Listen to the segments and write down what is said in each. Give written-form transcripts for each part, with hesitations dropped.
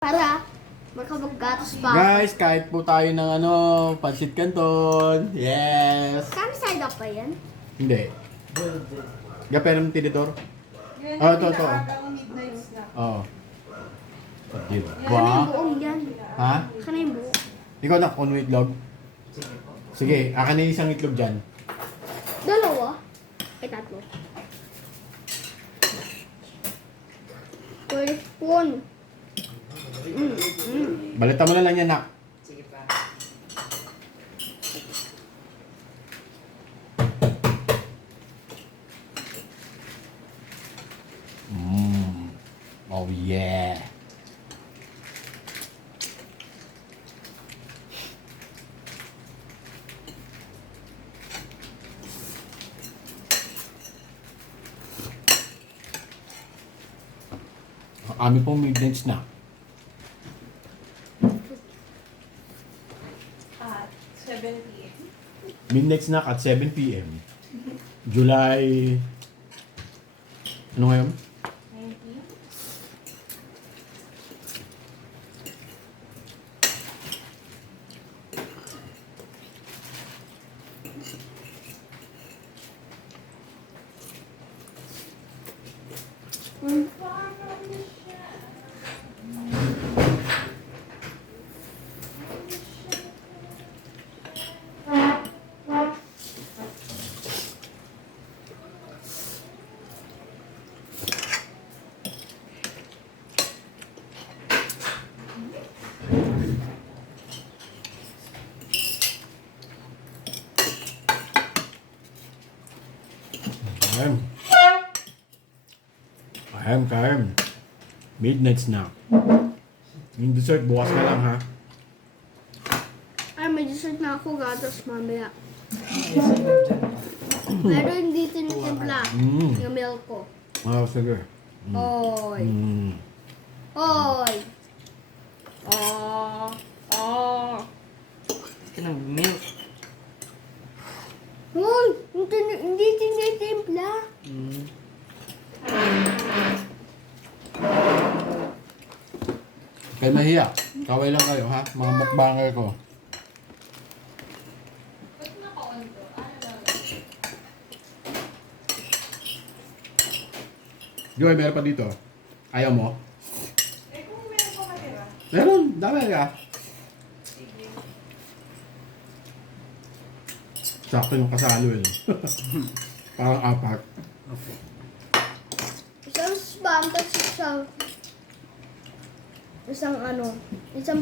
Para makapaggatos pa. Guys, kahit po tayo ng Pancit Canton. Yes! Saan side up pa yan? Hindi. Gapera ng tinidor? Yan Ah, yung ito. pinaagang midnight snack. Oo. Diba? Kana yung buong yan. Ha? Kana yung buo. Ikaw na, on itlog? Sige, akin na yung isang itlog dyan. Dalawa? Ay, tatlo. First spoon. Balita mo na lang yan, nak. Sige pa. Oh yeah. Ang amin pong midnight snack. At 7 p.m. Midnight snack at 7 p.m. July... Ano ngayon? 19. Kain. Midnight snack. Yung dessert, bukas na lang ha. Ay, may dessert na ako gatos mamaya. Pero hindi tinitimpla. Yung milk ko. Sige. Oy. Oy. Oh. Oh. Ito ng milk. Hoy! Hindi tinitimpla. Kaya mahiya. Kaway lang kayo ha, mga mukbanger ko. Ba't naka-on to? Joy, meron pa dito. Ayaw mo? Eh kung meron pa matira. Meron, dami ka. Sige. Sakto yung kasalo eh. Parang apat. Okay. Isang spam, tapos isang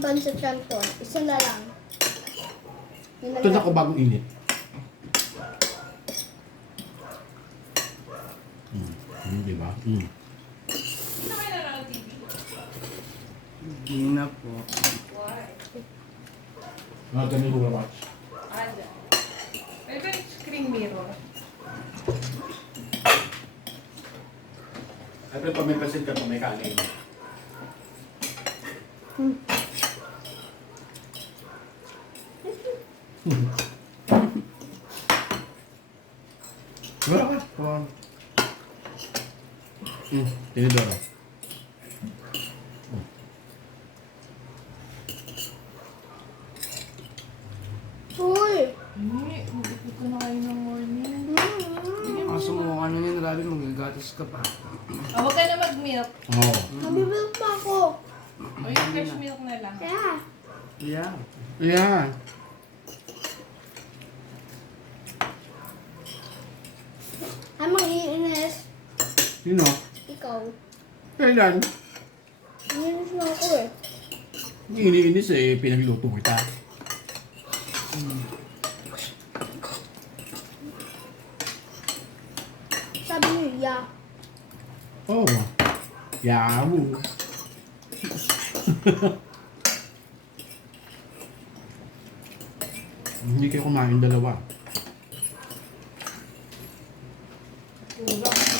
pancit canton. Isa na lang. Yun na Ito na lang. ako bagong init. Diba? Hindi na kayo nanonood TV? Hindi na po. Why? Mga ganun ko watch. Ada. Pwede ba yung screen mirror? At pag may pasit ka, may kanin. Wala ka. Wow. Tinidora. Uy! Hindi. Mag-ipot ko na kayo ng morning. Kaso mo ano yun, Rabi, magagatas ka pa. Oh, huwag ka na mag-milk. Oo. Nabibig pa ako. O yung fresh milk na lang. Yeah. Yeah. Yeah. Ay, mag-iinis. Sino? Ikaw. Kailan? Iinis na ako eh. Hindi iniinis eh, pinagluto kita. Sabi niyo, yeah. Oo. Oh. Yamu. Hindi kayo kumain dalawa.